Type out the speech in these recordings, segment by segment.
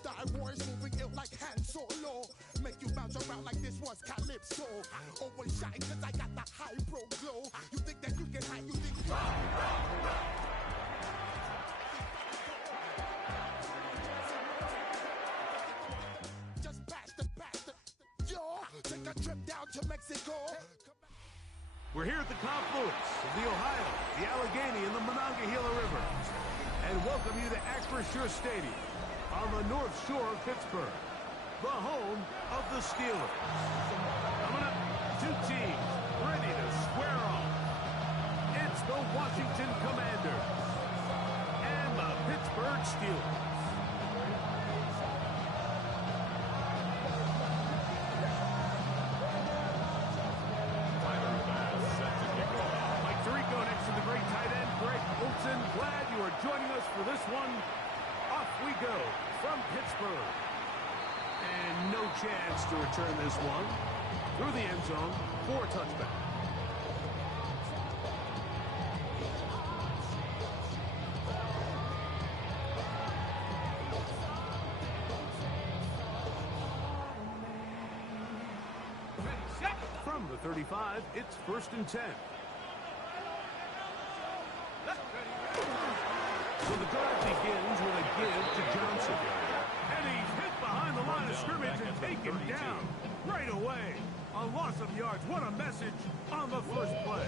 style voice moving ill like Han Solo. Make you bounce around like this was Calypso. Always shine cause I got the high pro glow. You think that you can hide, you think you just pass the yo, take a trip down to Mexico. We're here at the confluence of the Ohio, the Allegheny, and the Monongahela Rivers, and welcome you to Acrisure Stadium on the North Shore of Pittsburgh, the home of the Steelers. Coming up, two teams ready to square off. It's the Washington Commanders and the Pittsburgh Steelers. Glad you are joining us for this one. Off we go from Pittsburgh. And no chance to return this one through the end zone for a touchback. From the 35, it's 1st and 10. So the drive begins with a give to Johnson. And he's hit behind the line of scrimmage and taken down right away. A loss of yards. What a message on the first play.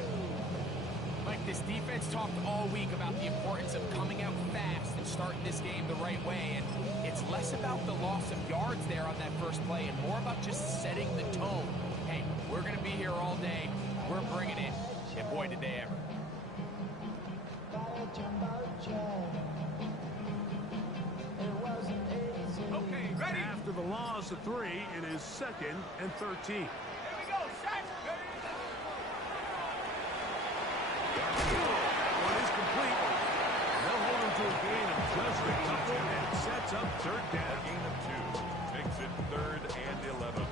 Mike, this defense talked all week about the importance of coming out fast and starting this game the right way. And it's less about the loss of yards there on that first play and more about just setting the tone. Hey, we're going to be here all day. We're bringing it. And boy, did they ever. Okay, ready. After the loss of 3, it is 2nd and 13. Here we go, set. One is complete. They'll hold him to a gain of just a couple and sets up 3rd down. A gain of 2 makes it 3rd and 11.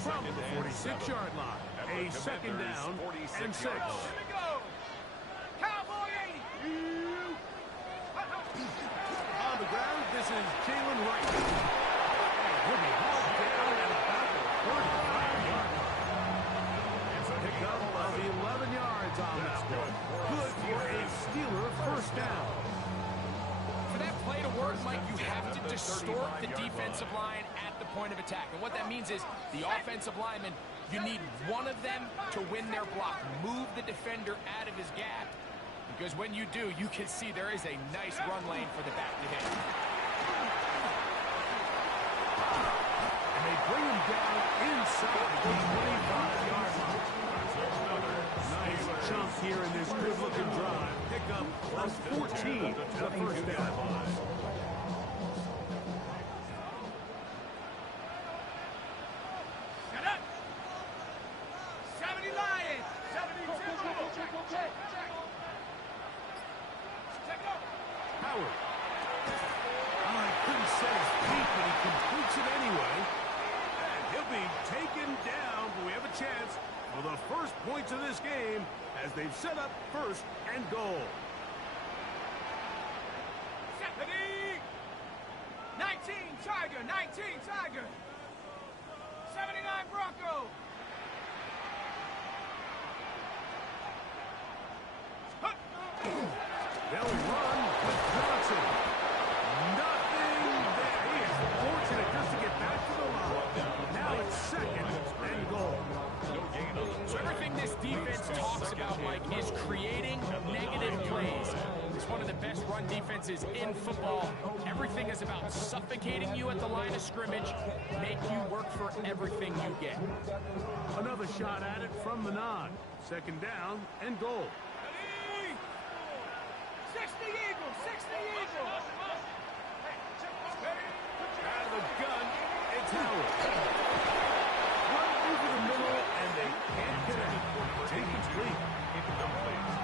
From the 46-yard line, a 2nd down and 6. Here we go. Cowboy 80. On the ground, this is Jalen Wright. He'll be hauled down at about the 35-yard line. It's a pickup of 11 yards on that one. Good for a Steeler 1st down. For that play to work, Mike, you have to distort the defensive line at the point of attack. And what that means is the offensive lineman, you need one of them to win their block. Move the defender out of his gap. Because when you do, you can see there is a nice run lane for the back to hit. And they bring him down inside the 25-yard line. Nice chunk here in this good-looking drive. Pick up plus 14 to the 1st down. Set up. 70 Lions. 72. Check. Howard. Oh, he couldn't set his feet, but he completes it anyway. And he'll be taken down, but we have a chance for the first points of this game as they've set up 1st and goal. Tiger, 19, Tiger. 79, Bronco. They'll run with Johnson. Nothing there. He is fortunate just to get back to the line. Now it's second and goal. No gain on the So everything this defense talks about, Mike, is creating negative plays. It's one of the best run defenses in football. Everything is about suffocating you at the line of scrimmage, make you work for everything you get. Another shot at it from the nod. Second down and goal. 60 Eagles, 60 Eagles. Out of the gun, it's Howard. Right over the middle, and they can't connect. Incomplete.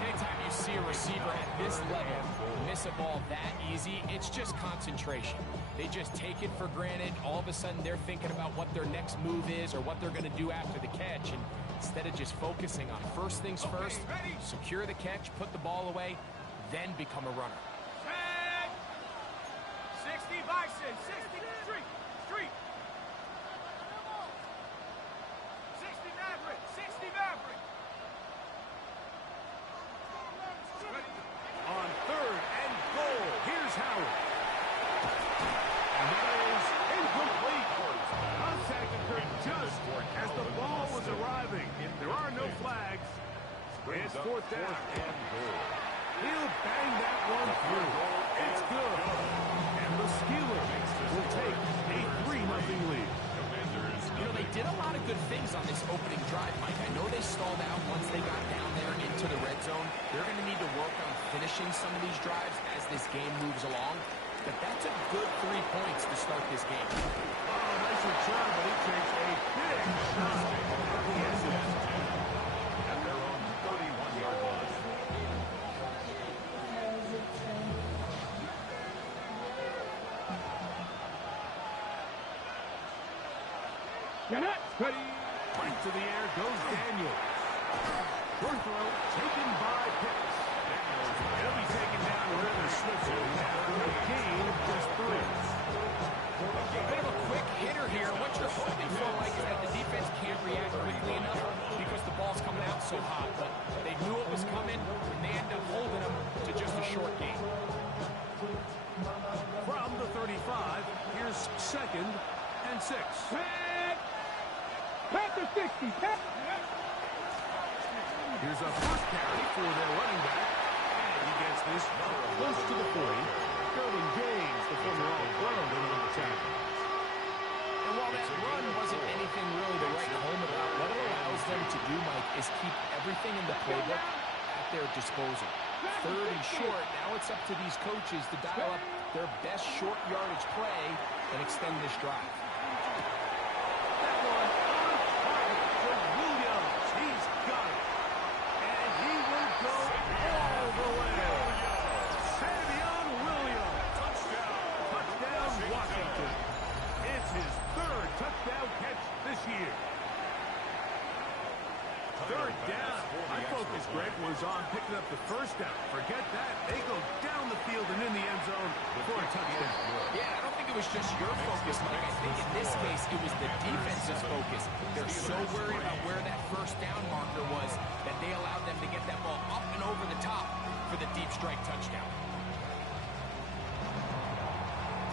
Anytime you see a receiver at this level miss a ball that easy, it's just concentration. They just take it for granted. All of a sudden, they're thinking about what their next move is or what they're going to do after the catch. And instead of just focusing on first things first, secure the catch, put the ball away, then become a runner. 60 Bison, 60 Street. 60 Maverick, 60 Maverick. On third and goal, here's Howard. And that is incomplete. Contact occurred just as the ball was arriving. There are no flags. It's fourth down. And goal. He'll bang that one through. It's good. And the Steelers will take a 3-0 lead. You know, they did a lot of good things on this opening drive, Mike. I know they stalled out once they got down there into the red zone. They're going to need to work on finishing some of these drives as this game moves along. But that's a good 3 points to start this game. Oh, nice return, but he takes a big shot at the end zone. At their own 31-yard line. Right to the air goes Daniel. Short throw taken by Pitts. He'll be taken down rather swiftly after a gain of just 3. A bit of a quick hitter here. What you're hoping for, Mike, is that the defense can't react quickly enough because the ball's coming out so hot. But they knew it was coming, and they end up holding them to just a short gain. From the 35, here's second and 6. Panther 60. Here's a first carry for their running back. And he gets this close to the 40. Derwin James, the former All-Pro, in on the tackle. And while that run wasn't anything really to write home about, what it allows them to do, Mike, is keep everything in the playbook at their disposal. Third and short, now it's up to these coaches to dial up their best short yardage play and extend this drive. That one on target for Williams. He's got it. And he will go all the way. Savion Williams. Touchdown, Washington. It's his third touchdown catch this year. Third down. My focus, Greg, was on picking up the first down. Forget that. They go down the field and in the end zone for a touchdown. Yeah, I don't think it was just your focus, Mike. I think in this case, it was the defense's focus. They're so worried about where that first down marker was that they allowed them to get that ball up and over the top for the deep strike touchdown.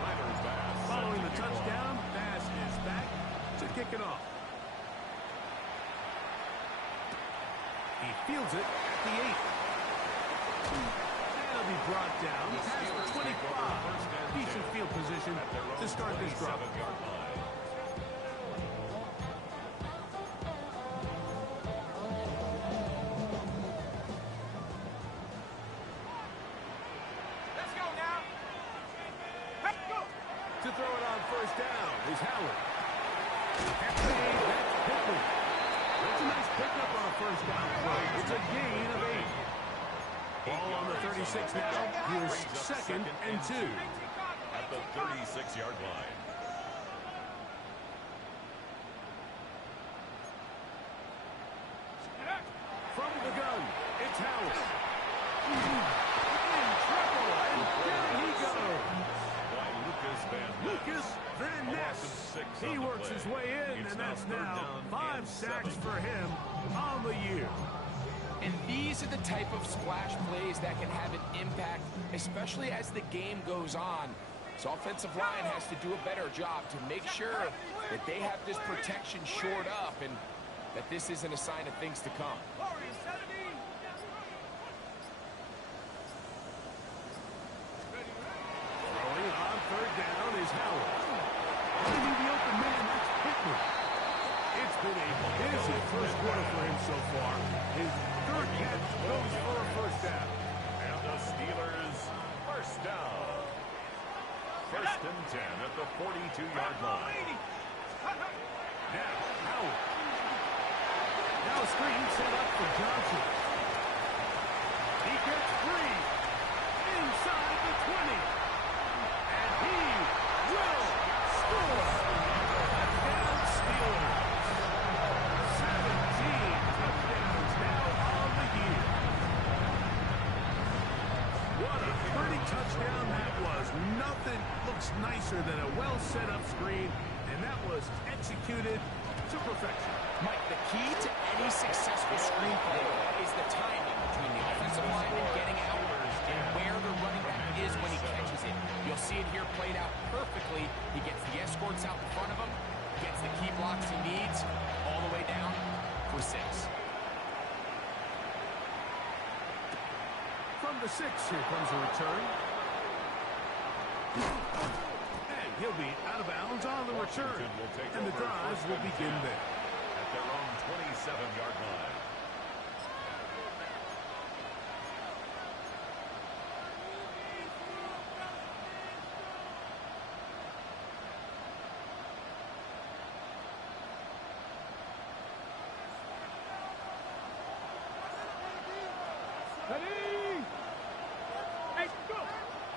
Tyler's Bass. Following the touchdown, Bass is back to kick it off. He fields it at the 8. And he'll be brought down past the 25. Decent field position to start this drive. 7-yard line. Let's go now. Let's go. To throw it on first down is Howard. That's Pittman. That's a nice pickup on a first down play. It's a gain of 8. Ball on the 36 now. Here's second and 2. At the 36-yard line. From the gun, it's Howard. In trouble, and there he goes. By Lucas Van Ness. Lucas his way in, and that's now 5 sacks for him on the year. And these are the type of splash plays that can have an impact, especially as the game goes on. So offensive line has to do a better job to make sure that they have this protection shored up and that this isn't a sign of things to come. Throwing on 3rd down is Howard. Finding the open man, that's Pittman. It's been a busy first quarter for him so far. His 3rd catch goes for a 1st down. And the Steelers, 1st down. 1st and 10 at the 42-yard line. Now, Howard. Now a screen set up for Johnson. He gets free. Inside the 20. And he will score. Touchdown Steelers. 17 touchdowns now on the year. What a pretty touchdown that was. Nothing looks nicer than a well set up screen, and that was executed to perfection. Mike, the key to any successful screenplay is the timing between the offensive lineman getting out and where the running back is when he catches it. You'll see it here played out perfectly. He gets the escorts out in front of him, gets the key blocks he needs, all the way down for 6. From the 6, here comes a return. And he'll be out of bounds on the return. And the drive will begin there. At their own 27-yard line.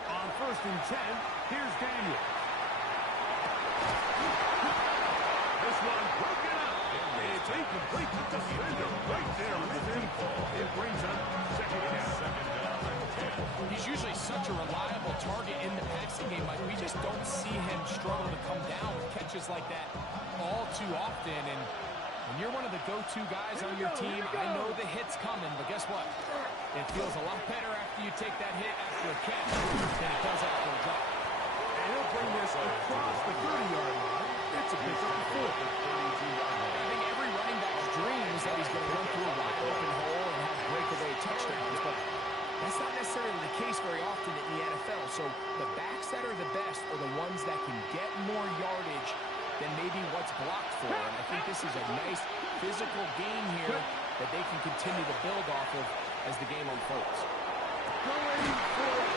On 1st and 10, here's Daniel. This one broken up. It's incomplete. The defender right there with him. It brings up 2nd down. He's usually such a reliable target in the passing game. Like, we just don't see him struggle to come down with catches like that all too often. And when you're one of the go-to guys on your team, I know the hit's coming, but guess what? It feels a lot better after you take that hit after a catch than it does after a drop. And he'll bring this across the 30-yard line. It's a pickup of 4. I think every running back's dream is that he's going to run through a wide open hole and have breakaway touchdowns, but that's not necessarily the case very often in the NFL. So the backs that are the best are the ones that can get more yardage than maybe what's blocked for. And I think this is a nice physical game here that they can continue to build off of as the game unfolds. Going for it.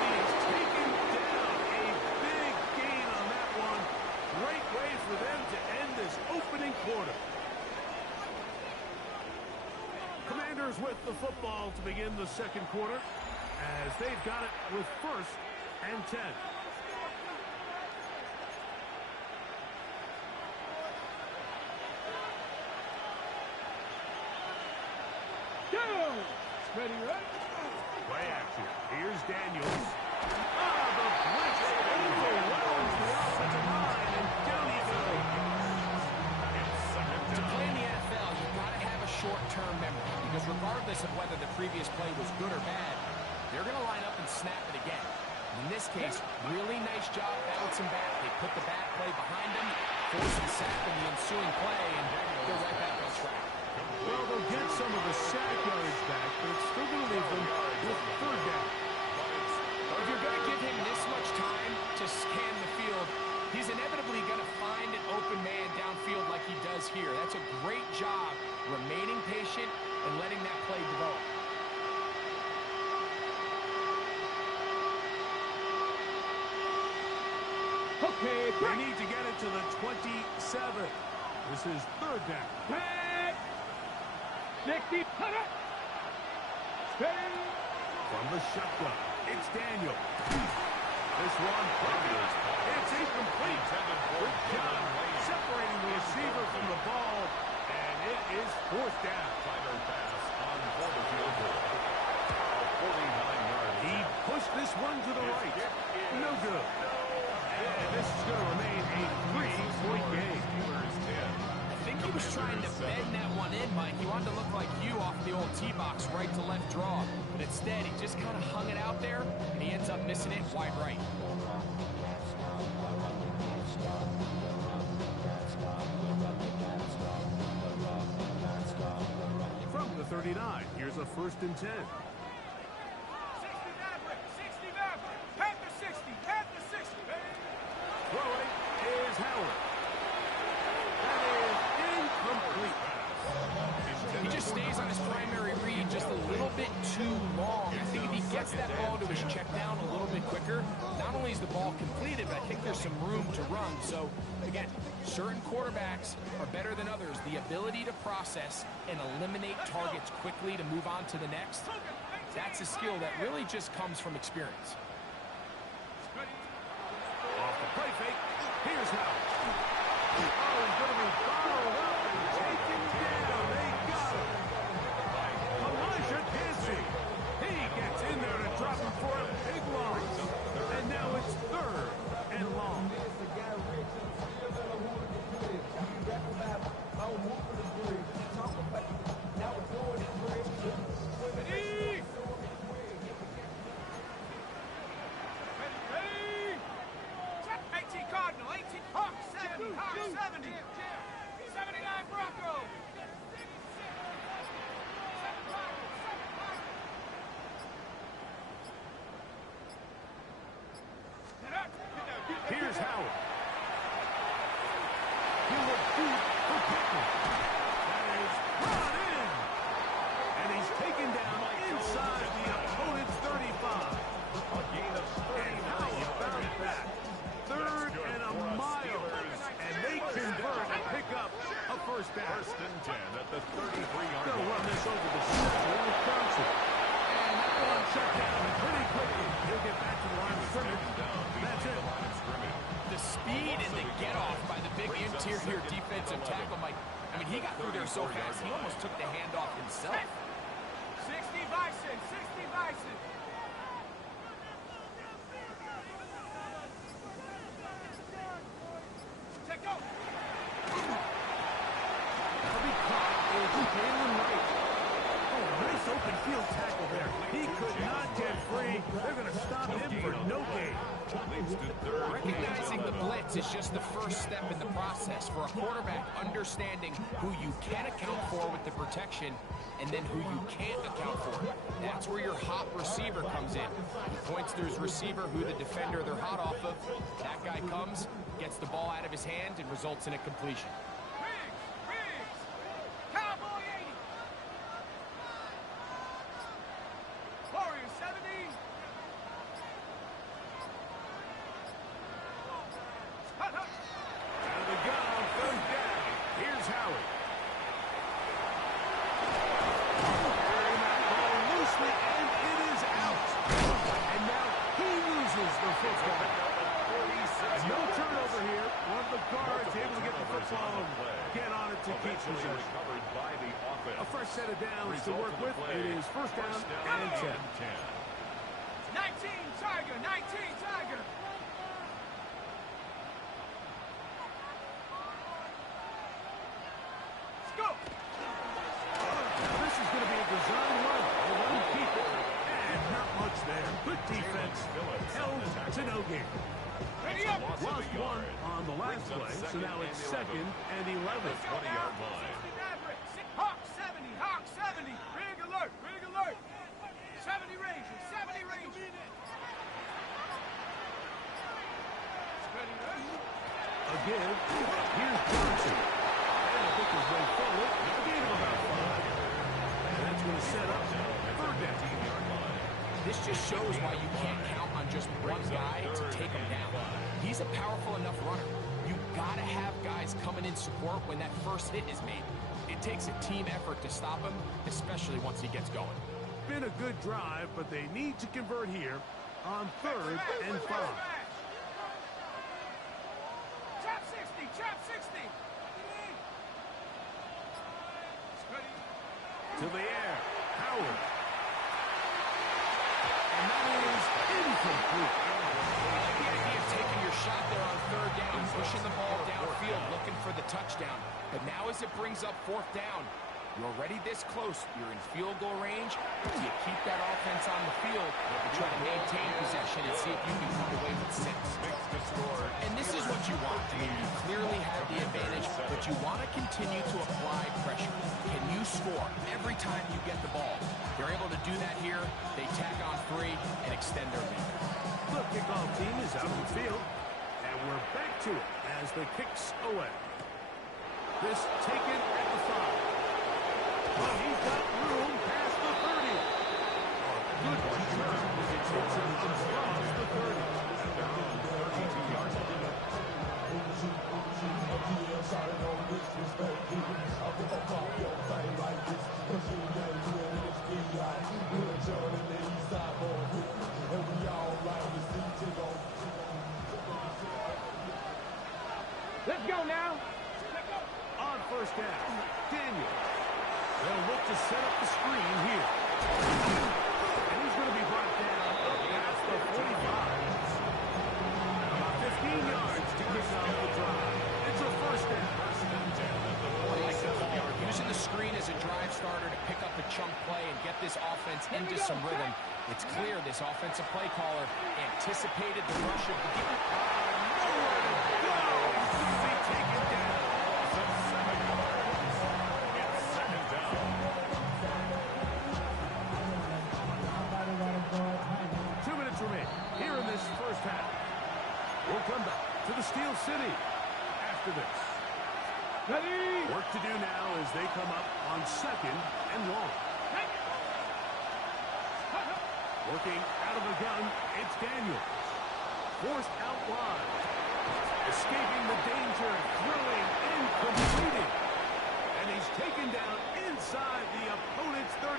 He's taken down a big gain on that one. Great way for them to end this opening quarter. Commanders with the football to begin the 2nd quarter as they've got it with 1st and 10. Ready, right? Play action. Here's Daniels. The blitz overwhelms the offensive line, and down he goes. To play in the NFL, you've got to have a short-term memory, because regardless of whether the previous play was good or bad, they're going to line up and snap it again. In this case, really nice job bouncing back. They put the bad play behind them, force the sack in the ensuing play, and they're right back on track. Well, they'll get some of the sack yards back, but it's still going to leave them with 3rd down. If you're going to give him this much time to scan the field, he's inevitably going to find an open man downfield like he does here. That's a great job remaining patient and letting that play develop. Okay, they need to get it to the 27. This is 3rd down. From the shotgun, it's Daniel. This one, it's incomplete. Good job separating the receiver from the ball, and it is 4th down. Final pass on for the field goal. 49 yards. He pushed this one to the right. No good. And this is going to remain a 3-point in, Mike. He wanted to look like you off the old tee box, right to left draw. But instead, he just kind of hung it out there, and he ends up missing it wide right. From the 39, here's a 1st and 10. 60 Maverick, 60 Maverick, Panther 60, Panther 60. Throwing is Howard. That is incomplete. He just stays on his primary read just a little bit too long. I think if he gets that ball to his check down a little bit quicker, not only is the ball completed, but I think there's some room to run. So, again, certain quarterbacks are better than others. The ability to process and eliminate targets quickly to move on to the next, that's a skill that really just comes from experience. Off the play fake. Here's Howard. Oh, he's going to be followed up and taken down. They got him. Elijah Cansey. He gets in there to drop him for a big loss. And now it's 3rd and long. Cardinal, 18 Hawk 70, Hawk 70, 79 Bronco. Here's Howard. He will shoot for Pittman. That is brought in. And he's taken down inside the opponent's 35. A gain of 39 Howard found that. 3rd and a mile. And they convert and pick up a 1st down. 1st and 10 at the 33-yard They'll line. run this over the center with Johnson. And that one shut down pretty quickly. He'll get back to the line of scrimmage. That's it. The speed and the get-off by the big interior defensive tackle, Mike. I mean, he got through there so fast, he almost took the handoff himself. 60 Bison, 60 Bison. Take go. I'll be caught is Jalen Wright. Oh, nice open field tackle there. He could not get free. They're going to stop him for no gain. Recognizing the blitz is just the first step in the process for a quarterback, understanding who you can account for with the protection and then who you can't account for. That's where your hot receiver comes in. He points to his receiver who the defender they're hot off of. That guy comes, gets the ball out of his hand, and results in a completion. Riggs, Cowboy 80. Warrior 70. Out of the gun on 3rd down. Here's Howard. Carrying that ball loosely, and it is out. And now he loses the football. No turnover here. One of the guards able to get the football and get on it to keep possession. A fresh set of downs to work with. It is 1st down and 10. 19 Tiger, 19 Tiger. Let's go. Now this is going to be a design run. The run keep it. And not much there. Good defense. Held to no gain. Ready up. Lost one on the last play, so now it's 2nd and 11. 20-yard line. 60 Maverick, Hawk 70, Hawk 70. Rig alert, rig alert. 70 Ranger, 70 Ranger. Again, here's Johnson. And I think his way forward. A gain of about 5. And that's going to set up 3rd down. This just shows why you can't count on just one guy to take him down. He's a powerful enough runner. You gotta have guys coming in support when that first hit is made. It takes a team effort to stop him, especially once he gets going. Been a good drive, but they need to convert here on 3rd and 5. Chop 60, chop 60. To the air, Howard. And that is incomplete. I like the idea of taking your shot there on 3rd down, pushing the ball downfield, looking for the touchdown. But now as it brings up 4th down, You're already this close. You're in field goal range. Do you keep that offense on the field and try to maintain possession and see if you can come away with 6? And this is what you want. I mean, you clearly have the advantage, but you want to continue to apply pressure. Can you score every time you get the ball? They're able to do that here. They tack on 3 and extend their lead. The kickoff team is out of the field, and we're back to it as the kicks away. This taken at the 5. But he's got room past the 30. Good return. It takes him across the 30. 32 yards. Let's go now. On first down, Daniel. They'll look to set up the screen here. And he's going to be brought down up past the 45. About 15 yards to kick off the drive. It's a first down. I like the call. Using the screen as a drive starter to pick up a chunk play and get this offense into some rhythm. It's clear this offensive play caller anticipated the rush of the game. Nowhere to go. He's going to be taken down. It's second down. 2 minutes remain here in this first half. We'll come back to the Steel City after this. Ready? Work to do now as they come up on 2nd and long. Working out of the gun, it's Daniels. Forced out wide. Escaping the danger, throwing and completing. And he's taken down inside the opponent's 35.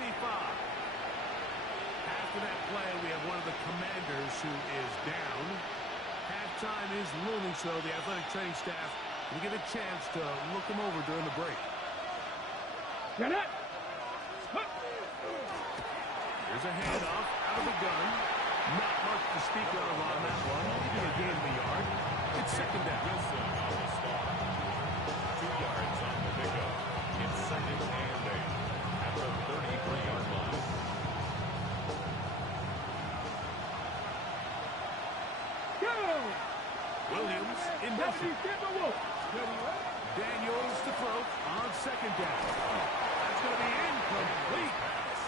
After that play, we have one of the Commanders who is down. Halftime is looming, so the athletic training staff will get a chance to look him over during the break. Get it. Here's a handoff out of the gun. Not much to speak of on that one. Maybe a gain of a yard. It's second down. Wilson on the stop. 2 yards on the pickup. It's second and 8 at the 33-yard line. Go. Williams in motion. Daniels to throw on second down. That's going to be incomplete.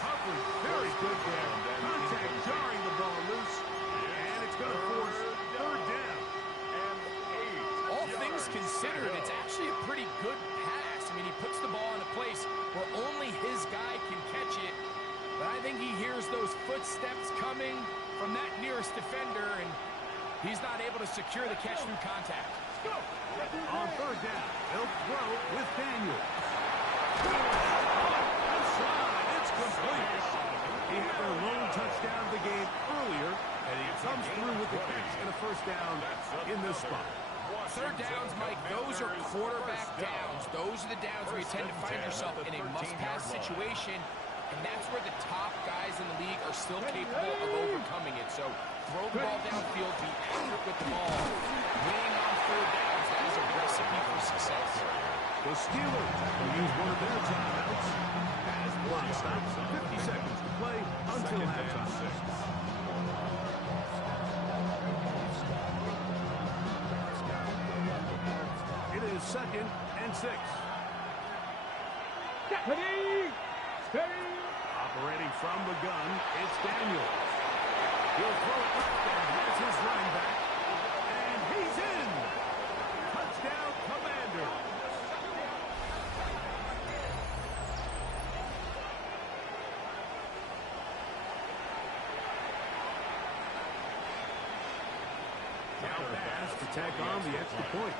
Hubbard, very good there. Contact jarring the ball loose. And it's going to force third down. And 8 All yards things considered, it's actually a pretty good pass. I mean, he puts the ball in a place where only his guy can catch it. But I think he hears those footsteps coming from that nearest defender, and he's not able to secure the catch through contact. On third down, they'll throw with Daniels. Inside, it's complete. He had their lone touchdown of the game earlier, and he comes through with the catch and a first down in this spot. Third downs, Mike, those are quarterback downs. Those are the downs where you tend to find yourself in a must-pass situation, and that's where the top guys in the league are still capable of overcoming it. So throw the ball downfield, be accurate with the ball. Winning on third downs, that is a recipe for success. The Steelers will use one of their timeouts as clock stops. 50 seconds to play until halftime. It is second and 6. Steady. Steady. Operating from the gun, it's Daniels. He'll throw it left and has his running back. And he's in. Touchdown, Commanders. Now pass to tack on the extra point.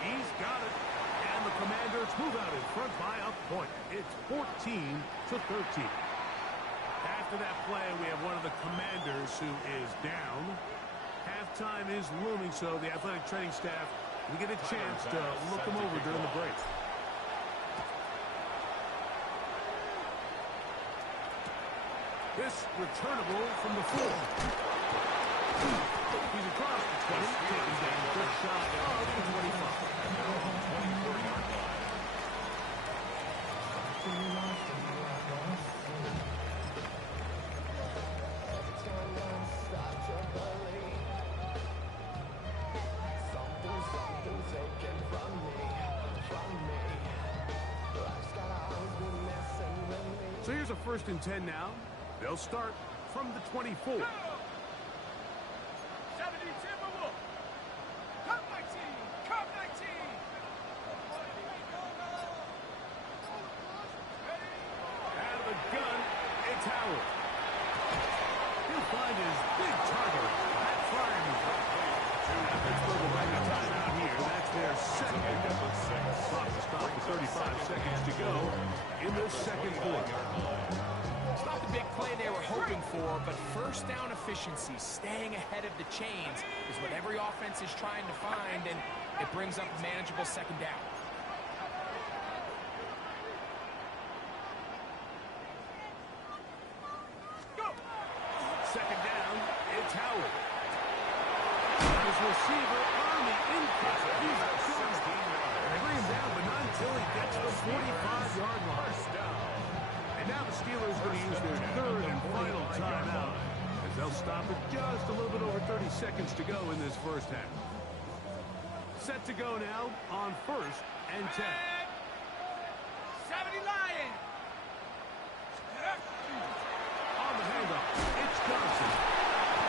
He's got it. And the Commanders move out in front by a point. It's 14-13. After that play, we have one of the Commanders who is down. Halftime is looming, so the athletic training staff will get a chance to look them over during the break. This returnable from the 4. He's across the 20, taking down just shy of the 25. So here's a 1st and 10 now. They'll start from the 24. 70 Timberwolves. Cup 19. Cup 19. Out of the gun, it's Howard. He'll find his big target. Pat Fryers. Pittsburgh will bring a timeout here. That's their second. Clock to stop with 35 seconds to go in the second quarter. It's not the big play they were hoping for, but first down efficiency, staying ahead of the chains, is what every offense is trying to find, and it brings up a manageable second down. Second down, it's Howard. His receiver on the inside. He's gone. They bring him down, but not until he gets the 45-yard line. And now the Steelers are going to use their 3rd and final timeout, as they'll stop with just a little bit over 30 seconds to go in this first half. Set to go now on 1st and 10. 70 Lions. On the handoff, it's Johnson.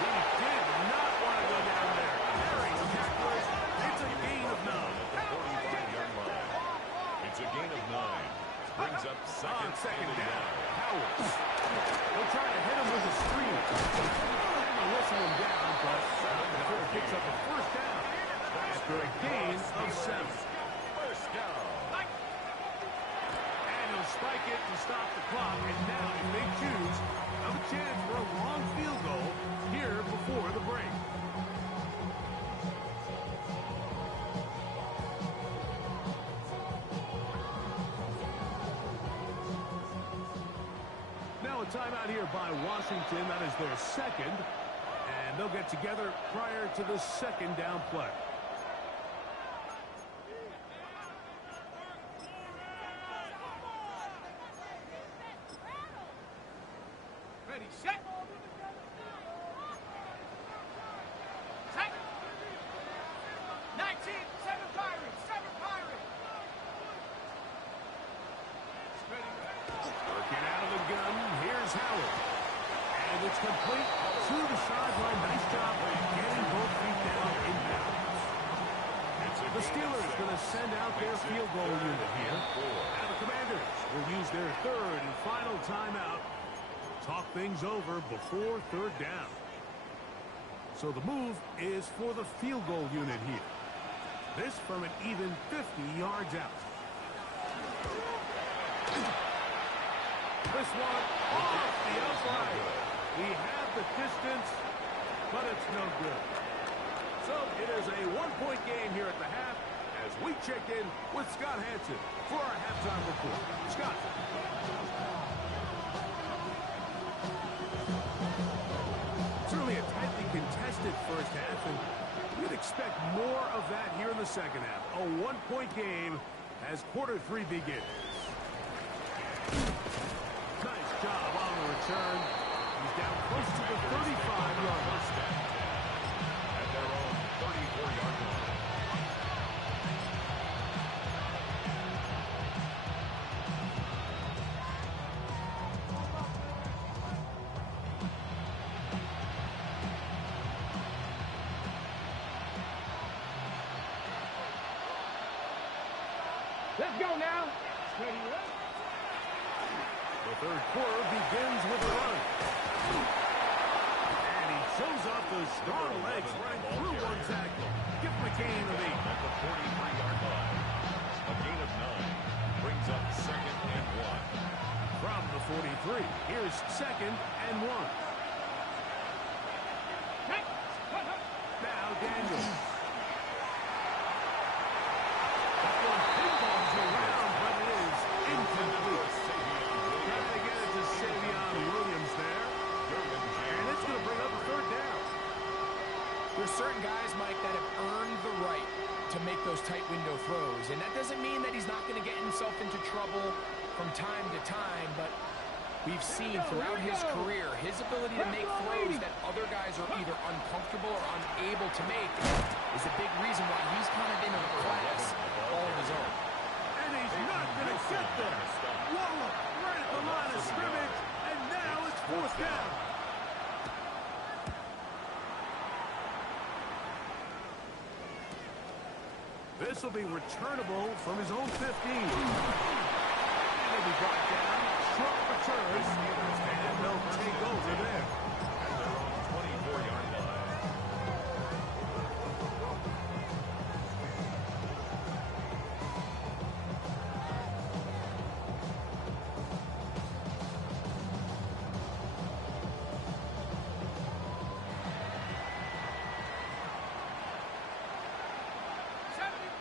He did not want to go down there. Very tackless. It's a gain of 9. It's a gain of 9. Brings up second down. Howard. They'll try to hit him with a screen. They're going to whistle him down, but Minnesota picks up a 1st down after a gain of 7. First down. And he'll spike it to stop the clock. And now, if they choose, have a chance for a long field goal here before the break. Now a timeout here by Washington. That is their 2nd. And they'll get together prior to the 2nd down play. Ready, set. Set. 19, 7 Pirates, 7 Pirates. Ready. Working out of the gun, here's Howard. And it's complete to the sideline. Nice job getting both feet down in bounds. The Steelers going to send out their field goal unit here. And the Commanders will use their 3rd and final timeout. Talk things over before 3rd down. So the move is for the field goal unit here. This from an even 50 yards out. This one off the outside. We have the distance, but it's no good. So it is a 1-point game here at the half as we check in with Scott Hanson for our halftime report. Scott. Certainly a tightly contested first half, and you'd expect more of that here in the second half. A 1-point game as quarter 3 begins. Nice job on the return. He's down close to the 35-yard line. At their own 34-yard line. Let's go now. Ready, The 3rd quarter begins with a run. And he shows off those strong legs running through one tackle. Give him a gain of 8. At the 43-yard line. A gain of 9 brings up 2nd and 1. From the 43, here's 2nd and 1. Now Daniels. That one pinballs around, but it is incomplete. Trying to get it to Savion Williams there. And it's going to bring up a 3rd down. There's certain guys, Mike, that have earned the right to make those tight window throws. And that doesn't mean that he's not going to get himself into trouble from time to time, but we've seen throughout his career his ability to make throws that other guys are either uncomfortable or unable to make is a big reason why he's kind of in a class all of his own. And he's not going to get there. Whoa, right at the line of scrimmage. This will be returnable from his own 15. And he'll be brought down. Short return. And they'll take over there. At their own 24-yard line.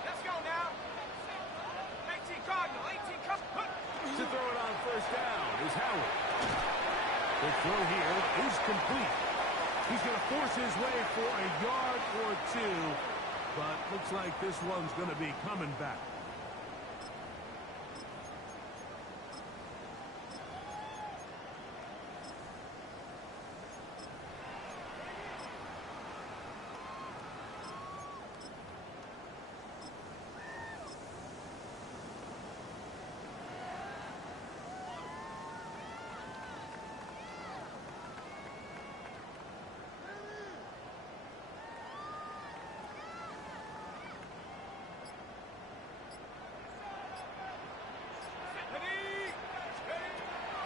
Let's go now. 18 Cardinal, 18 Cardinal. To throw it on first down is Howard. The throw here is complete. He's going to force his way for a yard or two, but looks like this one's going to be coming back.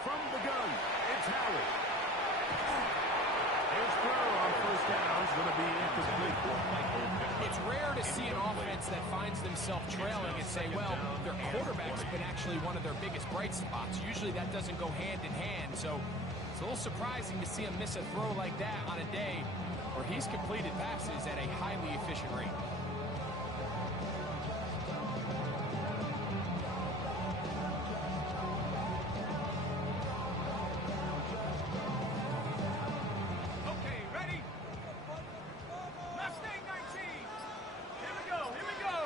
From the gun, it's Howard. His throw on first down is going to be incomplete. It's rare to see an offense that finds themselves trailing and say, well, their quarterback's been actually one of their biggest bright spots. Usually that doesn't go hand in hand, so it's a little surprising to see him miss a throw like that on a day where he's completed passes at a highly efficient rate. Okay, ready? Mustang 19. Here we go, here we go.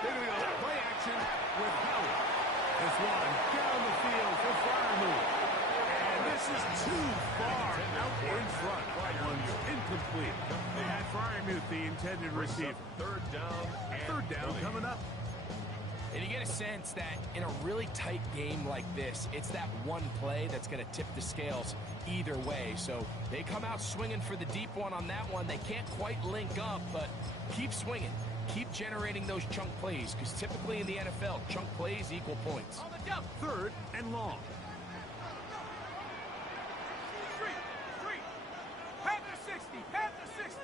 Here we go. Play action with Howard. This one down the field for Freiermuth. And this is too far out in front. Incomplete. At Freiermuth, the intended receiver. Third down. Third down coming up. And you get a sense that in a really tight game like this, it's that one play that's going to tip the scales either way. So they come out swinging for the deep one on that one. They can't quite link up, but keep swinging. Keep generating those chunk plays, because typically in the NFL, chunk plays equal points. On the jump. Third and long. Street. Panther 60, Panther 60.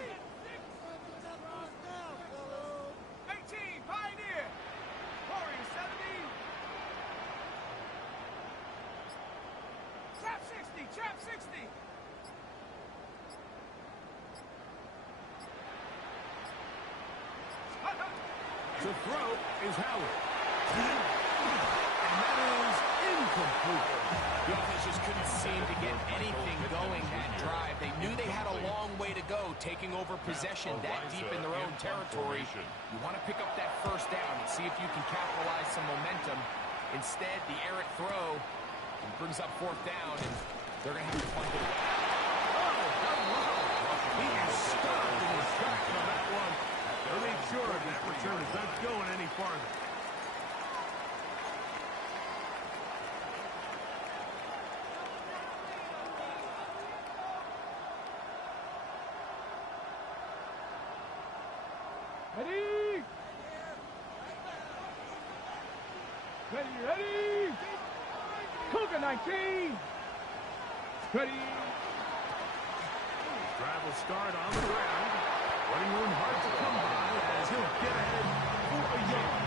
18, Pioneer. Warrior 70. Chap 60. To throw is Howard. And that is incomplete. The offense just couldn't seem to get anything going that drive. They knew they had a long way to go, taking over possession that deep in their own territory. You want to pick up that first down and see if you can capitalize some momentum. Instead, the errant throw brings up fourth down, and they're going to have to punt it. He is stopped in his tracks on that one. They'll make sure that return is not going any farther. Ready. Cougar 19. Ready. Drive will start on the ground. Running room hard to come by as he'll get ahead for a yard.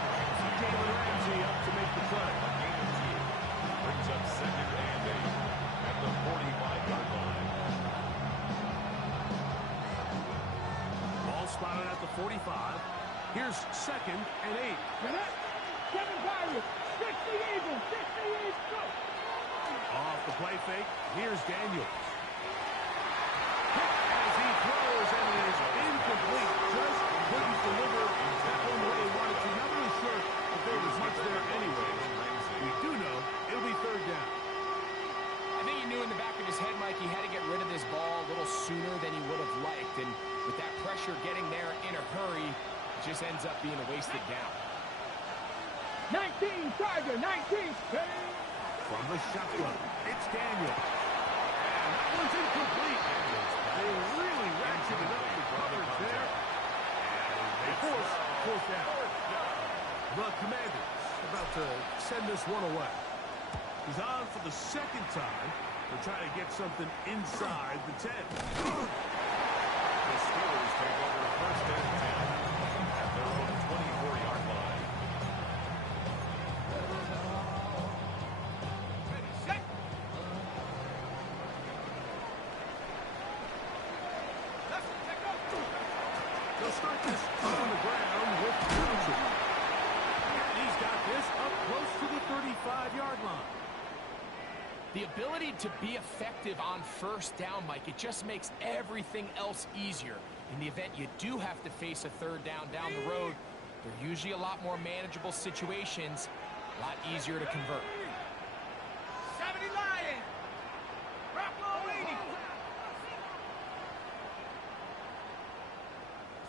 Jalen Ramsey up to make the play. Brings up second and 8 at the 45-yard line. Ball spotted at the 45. Here's second and 8. Kevin Byron. 60 Eagles. 60 Eagles. Off the play fake, here's Daniels. As he throws, and it is incomplete. Just couldn't deliver that one the way he wanted to. Not really sure if there was much there anyway. We do know it'll be third down. I think he knew in the back of his head, Mike, he had to get rid of this ball a little sooner than he would have liked. And with that pressure getting there in a hurry, it just ends up being a wasted down. 19, Tiger, 19. From the shotgun, it's Daniels. And that one's incomplete. They really ratcheted up the coverage there. And they force fourth down. The Commanders about to send this one away. He's on for the second time. They're trying to get something inside the 10. The Steelers take over first and 10 at their own 24-yard line. Ready, set. Left, take off. They'll start this on the ground with Littleton. And he's got this up close to the 35-yard line. The ability to be effective on first down, Mike, it just makes everything else easier. In the event you do have to face a third down the road, they're usually a lot more manageable situations, a lot easier to convert. 70 Lion. Rock low 80.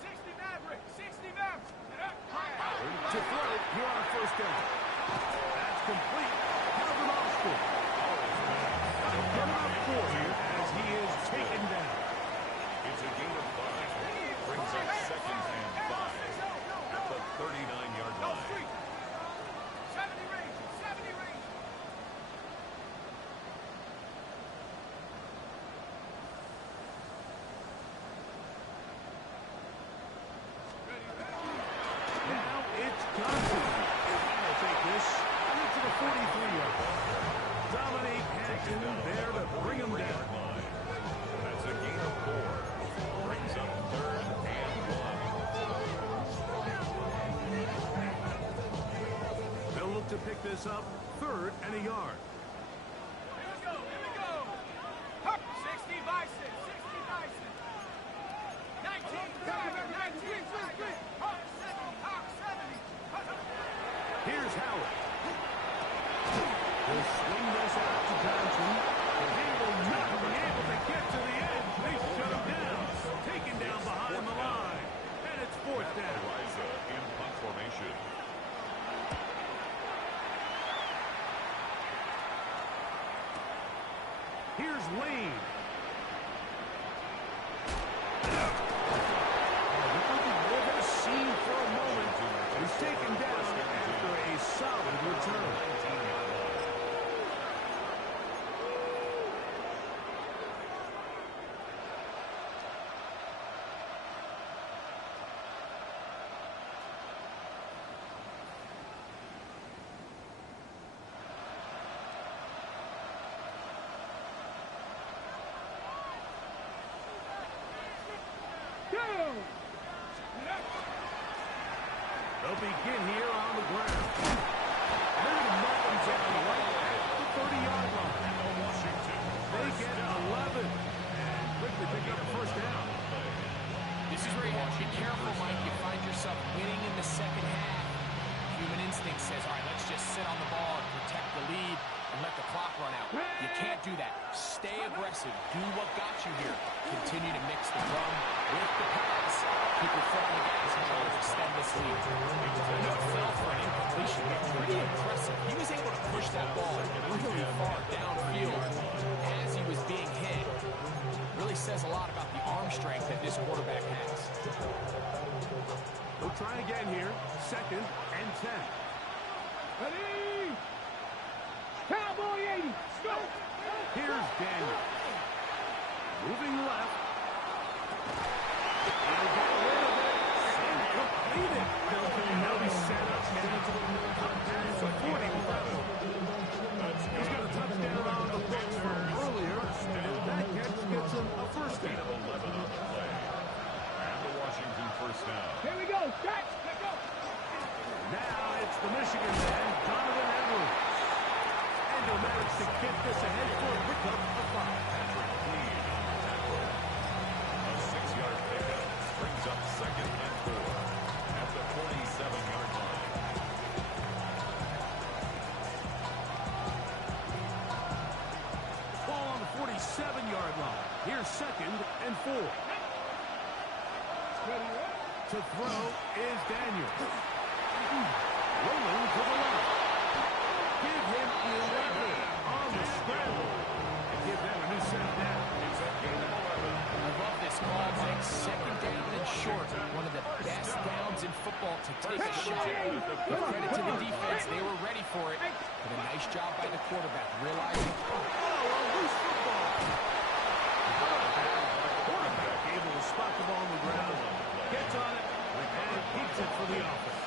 60 Maverick. 60 Maverick. To throw here on first down. That's complete. Calvin Austin. Get him up 4 here as he is taken down. It's a gain of 5. Brings up second and 5 at the 39-yard No line. street. 70 Ranger. 70 Ranger. Now it's Johnson. He'll take this into the 43-yard line. Dominique Hampton there to bring him down. That's a gain of 4. Brings up third and 1. They'll look to pick this up, 3rd and a yard. Here we go. Here we go. Huck. 60 Bison. 60 Bison. 19 Driver. 19 Driver. Hawk 70. Hawk 70. Here's Howard. He'll swing this out to Johnson. And he will not be able to get to the end. They shut him down. Taken down behind the line. And it's 4th down. Ariza in punt formation. Here's Lane. We're going to see for a moment. He's taken down after a solid return. They'll begin here on the ground. They're going to mark them down right at the 30-yard line. They get 11 and quickly pick up a first down. This is where you have to be careful, Mike. You find yourself winning in the second half. Human instinct says, all right, let's just sit on the ball and protect the lead and let the clock run out. You can't do that. Stay aggressive. Do what got you here. Continue to mix the drum with the pass. Keep your foot on the gas and try to extend this lead. I know it fell for an incompletion, but pretty impressive. He was able to push that ball really far downfield as he was being hit. Really says a lot about the arm strength that this quarterback has. We'll try again here. 2nd and 10. Ready. Cowboy 80. Go. Here's Daniel. Moving left. He'll get rid of it and complete it. Now he's set up headed to the pass of 40. He's got a touchdown on the books from earlier, and that catch gets him a first down. 11 on the play. And the Washington first down. Here we go. Catch. Let's go. Now it's the Michigan man, Donovan Edwards. And he'll manage to get this ahead for a pickup of 5. Patrick Queen on the tackle. A 6-yard pickup brings up second and 4 at the 47-yard line. Ball on the 47-yard line. Here's 2nd and 4. To throw is Daniel. Rolling to the left. Give him 11 on the scramble. And give them a new set down. It's a gain of 11. I love this call, Mike. 2nd down and short. One of the best down take a shot. Give credit to the defense. They were ready for it. But a nice job by the quarterback, realizing... Oh, a loose football. Quarterback able to spot the ball on the ground. Gets on it and keeps it for the offense.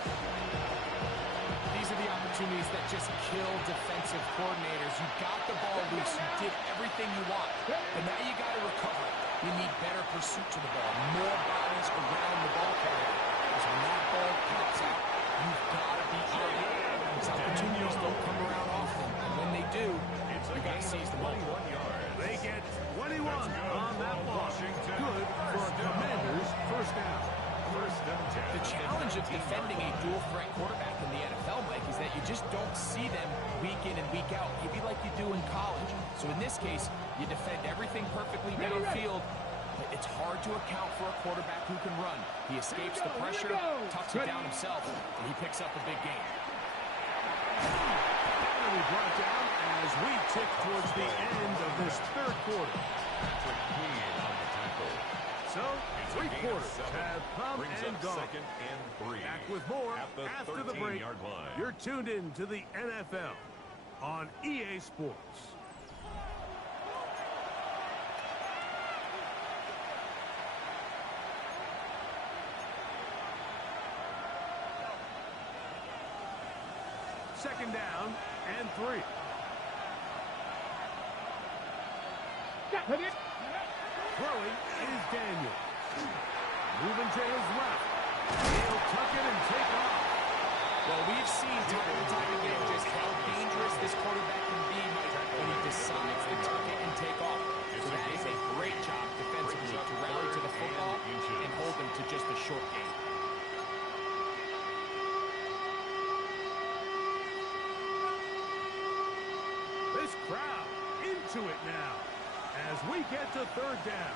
These are the opportunities that just kill defensive coordinators. You got the ball loose. You did everything you want. But now you got to recover it. You need better pursuit to the ball. More bodies around the ball carrier. Because when that ball pops out, you've got to be on it. These opportunities don't come around often. And when they do, you got to seize the moment. They get 21 on that ball. Good for a Commanders first down. The challenge of defending a dual-threat quarterback in the NFL, Mike, is that you just don't see them week in and week out, maybe like you do in college. So in this case, you defend everything perfectly downfield, but it's hard to account for a quarterback who can run. He escapes the pressure, tucks it down himself, and he picks up a big gain. And we brought down as we tick towards the end of this third quarter. So, 3 quarters have come and gone. Second and 3. Back with more after the break. Line. You're tuned in to the NFL on EA Sports. Second down and 3. Throwing is Daniel. Moving to his left. He'll tuck it and take off. Well, we've seen time and time again just how dangerous this quarterback can be, Mike, when he decides to tuck it and take off. So that is a great job defensively to rally to the football and hold him to just a short gain. This crowd into it now as we get to third down.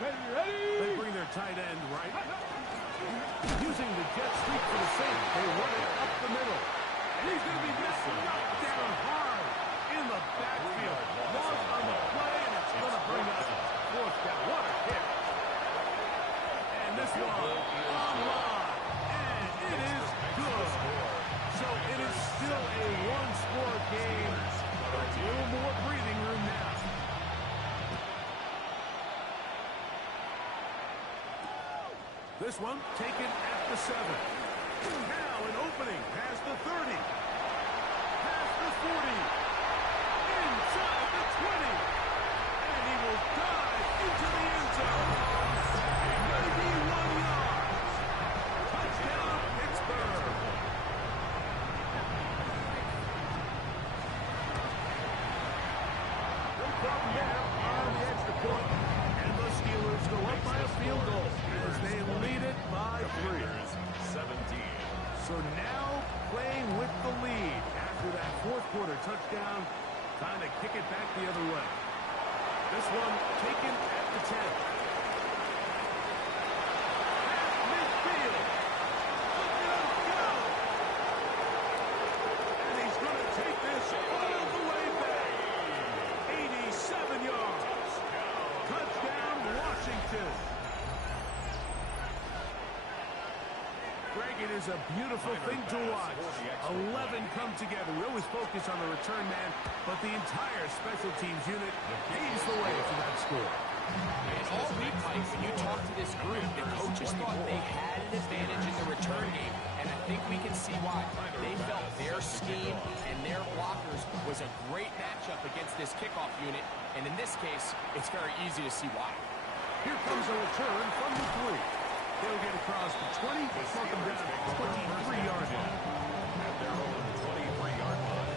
They bring their tight end right. Using the jet sweep for the save. They run it up the middle. And he's going to be knocked down hard in the backfield. Lost on the play, and it's going to bring up fourth down. What a hit. And this one online. And it is good. So it is still a one-score game. A little more breathing room now. This one taken at the 7. Now an opening past the 30. Past the 40. Inside the 20. And he will dive into the end zone. 91 yards. Touchdown, Pittsburgh. No problem there on the extra point. And the Steelers go up by a field goal as they lead it by 3. 17. So now playing with the lead after that fourth quarter touchdown. Time to kick it back the other way. This one taken at the 10. At midfield. Look at him go. And he's going to take this all the way back. 87 yards. Touchdown, Washington. Greg, it is a beautiful thing to watch. 11 come together. We always focus on the return man, but the entire special teams unit paves the way for that score. And all week, Mike, when you talk to this group, the coaches thought they had an advantage in the return game, and I think we can see why. They felt their scheme and their blockers was a great matchup against this kickoff unit, and in this case, it's very easy to see why. Here comes a return from the 3. They'll get across the 20, mark them down at the 23-yard line. At their own 23-yard line.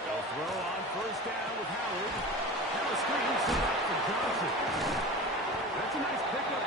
They'll throw on first down with Howard. Now a screen set up for Johnson. That's a nice pickup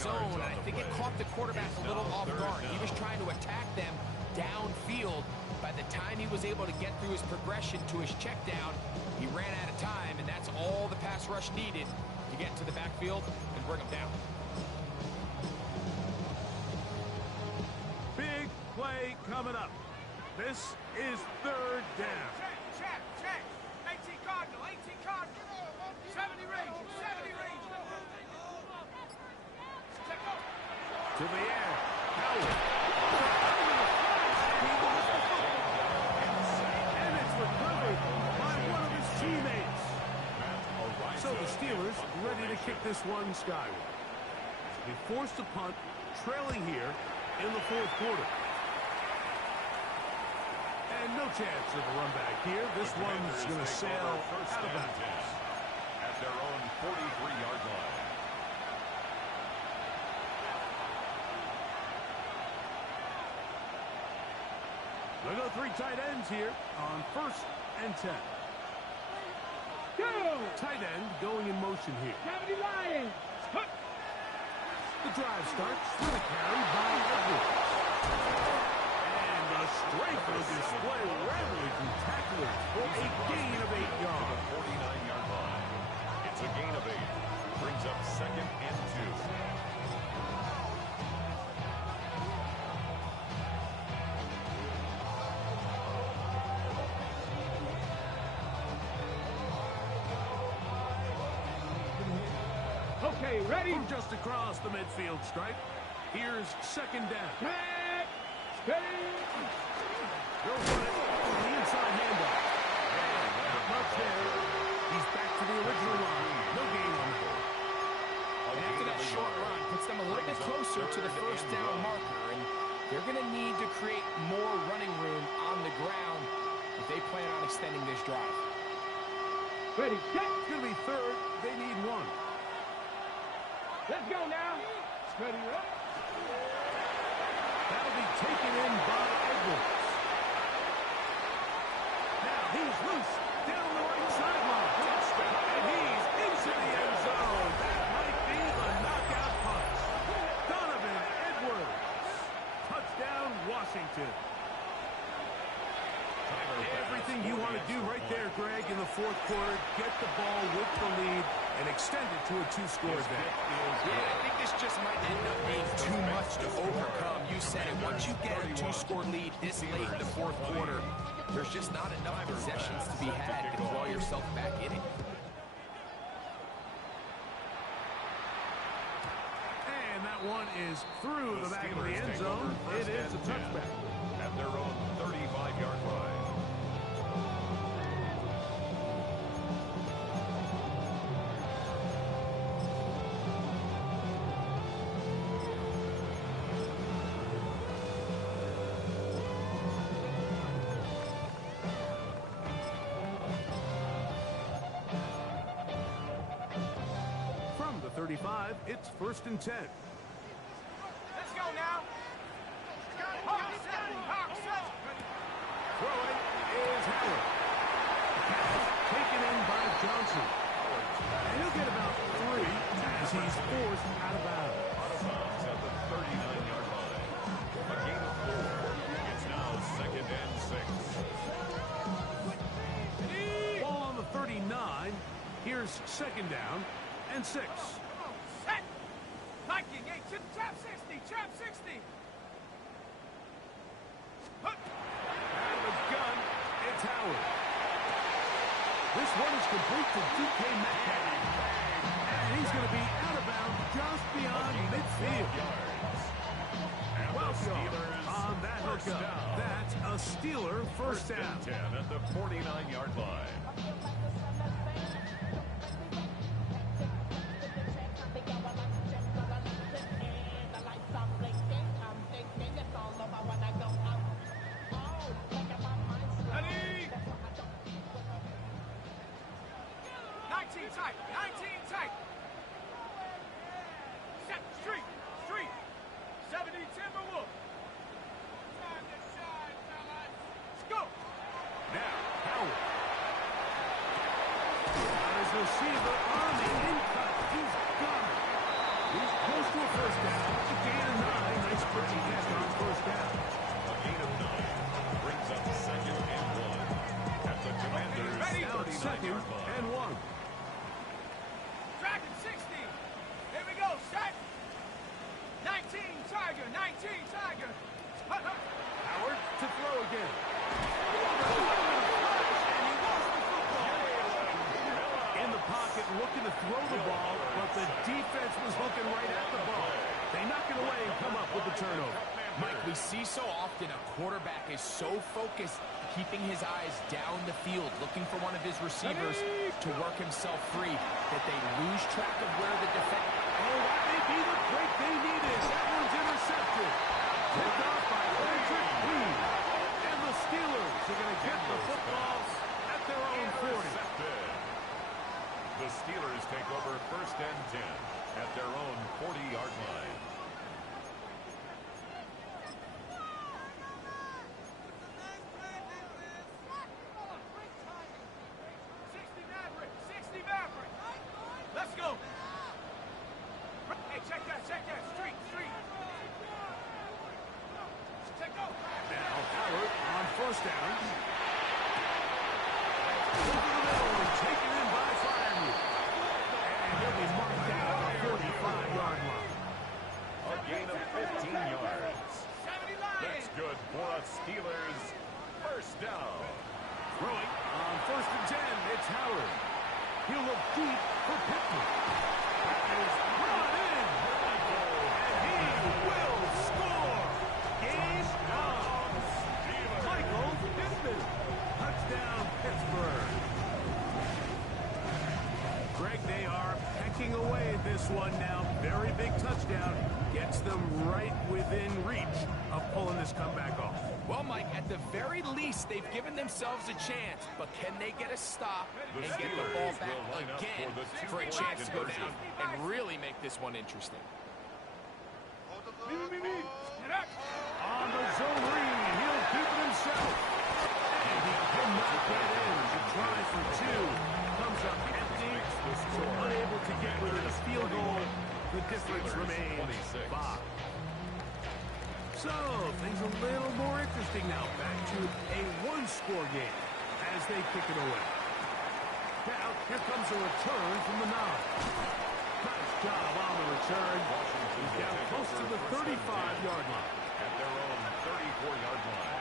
zone, and I think it caught the quarterback a little off guard. He was trying to attack them downfield. By the time he was able to get through his progression to his check down, he ran out of time, and that's all the pass rush needed to get to the backfield and bring him down. Big play coming up. This is third down. Check. 18 Cardinal, 18 Cardinal. 70 range, 70 range. Check out. To the air. Howard. And it's recovered by one of his teammates. So the Steelers ready to kick this one skyward. They forced to punt, trailing here in the fourth quarter. And no chance of a run back here. This one's going to sail out of bounds. At their own 43-yard line. They'll go three tight ends here on 1st and 10. Go! Tight end going in motion here. 70 Lions. The drive starts with a carry by Edwards. And the strength of display rambling through tacklers for a gain of 8 yards. 49-yard line. It's a gain of 8. Brings up 2nd and 2. Okay, ready? From just across the midfield stripe, here's 2nd down. Back. Steady. Goes on it on the inside handoff. Not much there. He's back to the original line. No gain on the ball. And after that short run, puts them a little bit closer to the 1st down marker, and they're going to need to create more running room on the ground if they plan on extending this drive. Ready, set. It's going to be 3rd. They need 1. Let's go now. Steady up. That'll be taken in by Edwards. Now he's loose down the right sideline. And he's into the end zone. That might be the knockout punch. Donovan Edwards. Touchdown, Washington. Everything you want to do right there, Greg, in the fourth quarter. Get the ball with the lead and extend it to a 2-score advantage. Yeah, I think this just might end up being too much to overcome. You said it. Once you get a 2-score lead this late in the fourth quarter, there's just not enough possessions to be had to claw yourself back in it. And that one is through the back of the end zone. It is a touchback. At their own 35-yard line. From the 35, it's 1st and 10. Let's go now. Hawk set. Throwing is Howard. Pass taken in by Johnson. And he'll get about 3 as he's forced out of bounds. Out of bounds at the 39-yard line. A gain of 4. It's now 2nd and 6. Ball on the 39. Here's 2nd down and 6. Set. Viking, hey, trap 60, trap 60. Out of the gun, it's Howard. This one is complete to DK Metcalf. And he's going to be out of bounds just beyond midfield. Welcome on that hookup. That's a Steeler first down. 10 at the 49-yard line. Ready? 19 tight, 19 tight. Set, street. 70 Timberwolf. Time to shine, fellas. Let's go. Now, Howard. second and 1. Dragon 60. Here we go. Set. 19 Tiger. 19 Tiger. Hut, hut. Howard to throw again. In the pocket, looking to throw the ball, but the defense was looking right at the ball. They knock it away and come up with the turnover. Mike, we see so often a quarterback is so focused, keeping his eyes down the field, looking for one of his receivers to work himself free, that they lose track of where the defense... Oh, that may be the break they needed. That one's intercepted. Picked off by Patrick Reed. And the Steelers are going to get the football at their own 40. The Steelers take over 1st and 10 at their own 40-yard line. Let's go. Hey, check that. Street. Check go. Now Howard on 1st down. Over the middle and taken in by Freiermuth. And he'll be marked down at the 45-yard line. A gain of 15 yards. 70 line. That's good for a Steelers 1st down. Throwing on 1st and 10, it's Howard. He'll look deep for Pittman. That is brought in. And he will score. Game on. Michael Pittman. Touchdown, Pittsburgh. Greg, they are pecking away at this one now. Very big touchdown. Gets them right within reach of pulling this comeback off. Well, Mike, at the very least, they've given themselves a chance, but can they get a stop and get the ball back again for a chance to go down and really make this one interesting? On the zone read, he'll keep it himself. And he cannot get in. The try for 2 comes up empty, so unable to get within a field goal. The difference remains 5. So, things a little more interesting now. Back to a 1-score game as they kick it away. Now, here comes a return from the Nile. Nice job on the return. He's down close to the 35-yard line. At their own 34-yard line.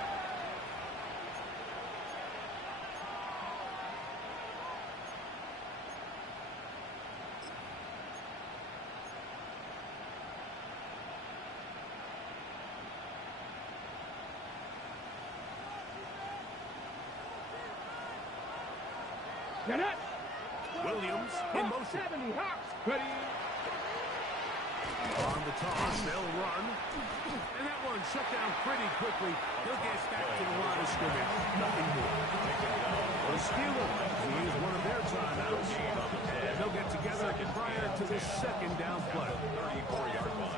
Williams in motion. 70 Hawks. Ready. On the toss, they'll run. And that one shut down pretty quickly. He'll get back to the line of scrimmage. Nothing more. The Steelers will use one of their timeouts. And they'll get together prior to this 2nd down play. 34-yard line.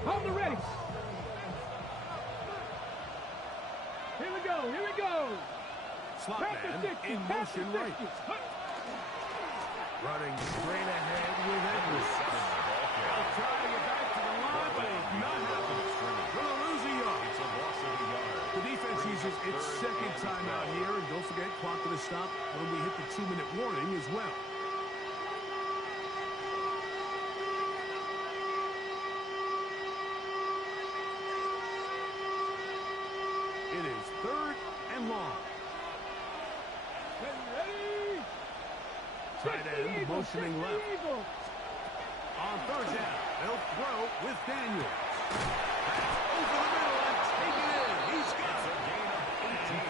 Hold the ready. Here we go. Slot man in motion right. Running straight ahead with Edwards. They'll try to get back to the line, but it's not happening. Gonna lose a yard. It's a loss of a yard. The defense uses its 2nd timeout here, and don't forget, clock to the stop when we hit the 2-minute warning as well. It is 3rd and long. Ready. Tight end motioning left. On 3rd down, they'll throw with Daniels. Over the middle and take it in. He's got it.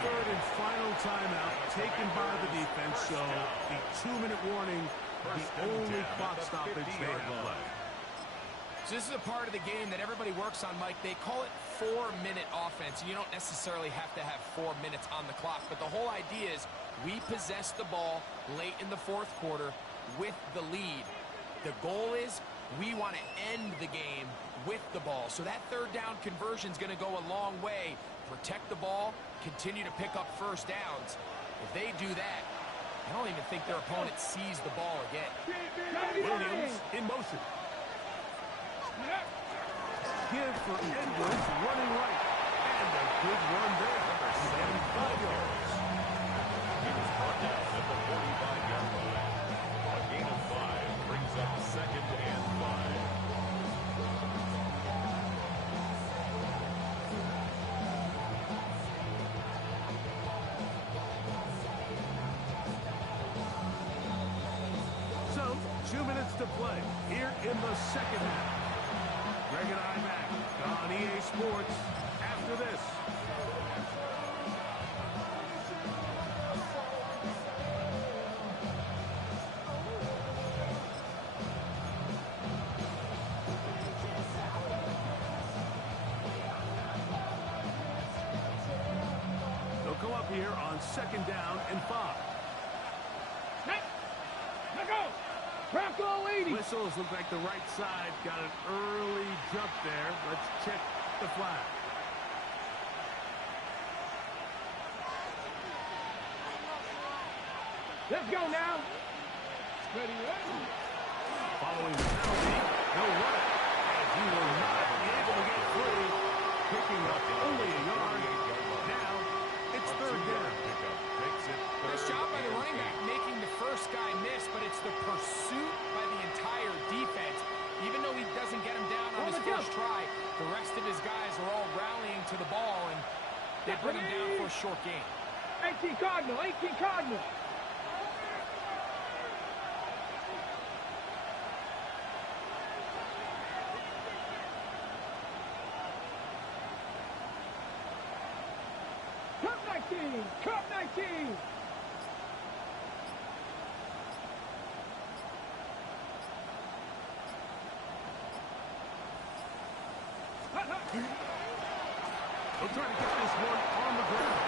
3rd and final timeout taken by the defense, so the 2-minute warning, the only clock stoppage they have left. So this is a part of the game that everybody works on, Mike. They call it 4-minute offense. You don't necessarily have to have 4 minutes on the clock, but the whole idea is we possess the ball late in the 4th quarter with the lead. The goal is we want to end the game with the ball. So that 3rd down conversion is going to go a long way. Protect the ball, continue to pick up 1st downs. If they do that, I don't even think their opponent sees the ball again. Williams in motion. Give for Edwards running right. And a good run there. And 5 yards. He was brought down at the 45-yard line. A gain of 5 brings up 2nd and 5. So, 2 minutes to play here in the second half. Greg and I back on EA Sports after this. They'll come up here on 2nd down and 5. Bronco 80. Whistles look like the right side got an early jump there. Let's check the flag. Let's go now. Ready, ready. Following the penalty, no run. And he will not be able to get free. Picking up only a yard. Now, it's 3rd down. Nice job by the running back making the first guy miss, but it's the pursuit by the entire defense. Even though he doesn't get him down on his first try, the rest of his guys are all rallying to the ball, and they bring him down for a short gain. 18 Cardinal, 18 Cardinal. Cup 19, Cup 19. They'll try to get this one on the ground.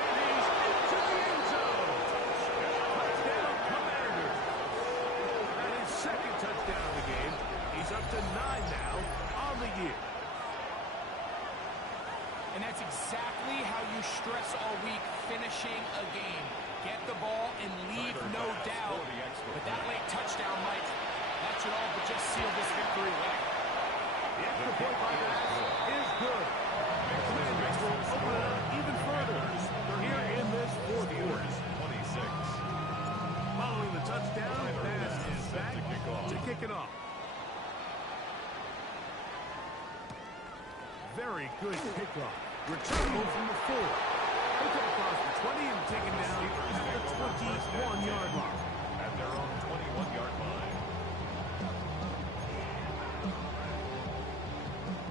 And he's into the end zone. Touchdown, Commanders. And his 2nd touchdown of the game. He's up to 9 now on the year. And that's exactly how you stress all week, finishing a game. Get the ball and leave no doubt. But that late touchdown, Mike, that should all but just seal this victory away. The extra point by that is good. The Commanders will open it up even further. They're here in this 4th quarter. 26. Following the touchdown, pass is back to kick it off. Very good kickoff. Returnable from the 4. They come across the 20 and taken down at the 21-yard line. At their own 21-yard line.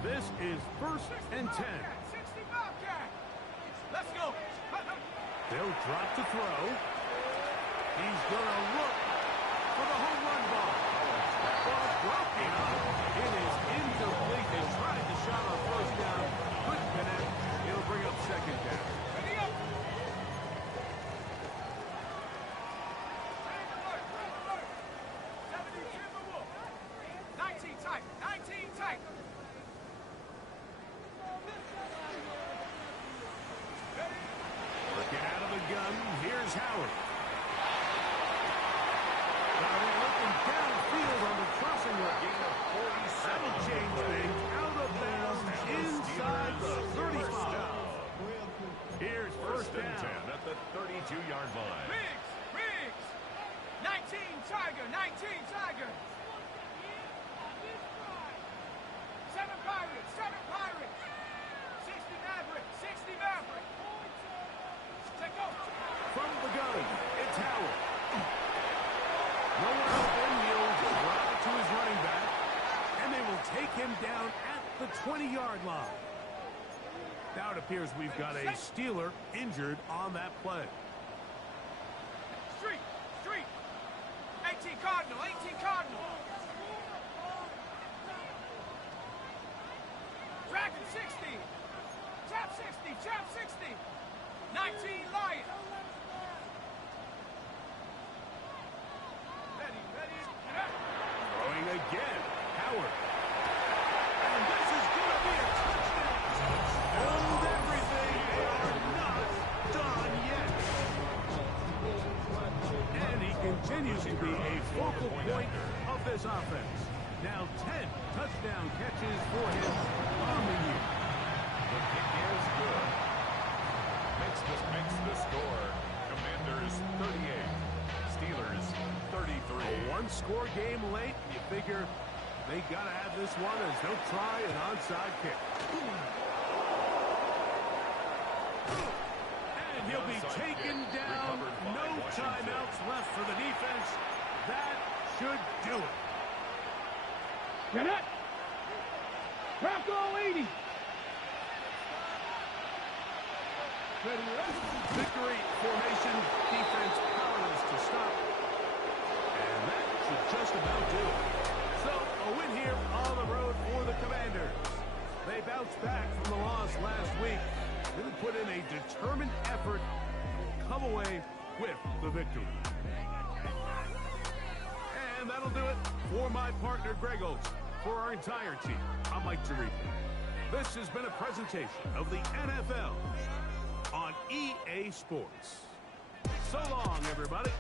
This is 1st and 10. 60 Bobcat. Let's go. They'll drop to throw. He's going to look for the home run ball. Ball dropping up. It is incomplete. They tried the shot on 1st down. Couldn't connect. It'll bring up 2nd down. Ready up. 19 tight. 19 tight. Looking out of the gun. Here's Howard. Now they're looking downfield on the crossing route. That'll change things. Out of bounds inside the 35. Here's 1st and down. 10 at the 32-yard line. Riggs. 19 Tiger. 19 Tiger. 7 Pirates. 7 Pirates. 60 Maverick. 60 Maverick. Take off. From the gun, it's Howard. Nowhere open, he'll drop it to his running back, and they will take him down at the 20-yard line. Now it appears we've got a Steeler injured on that play. Street. 18 Cardinal. 18 Cardinal. Dragon 60. Chap 60. Chap 60. 19 Lion. Ready. Throwing again, Howard. And this is going to be a touchdown continues to be a focal point of this offense. Now 10 touchdown catches for him on the year. The kick is good. Just makes the score. Commanders 38. Steelers 33. A one-score game late. You figure they got to have this one as they'll try an onside kick. And he'll be taken down. No timeouts left for the defense. That should do it. Get it! Rocco 80! Victory formation, defense powerless to stop. And that should just about do it. So, a win here on the road for the Commanders. They bounced back from the loss last week. Really put in a determined effort to come away with the victory. And that'll do it for my partner, Greg Olson. For our entire team, I'm Mike Tirico. This has been a presentation of the NFL on EA Sports. So long, everybody.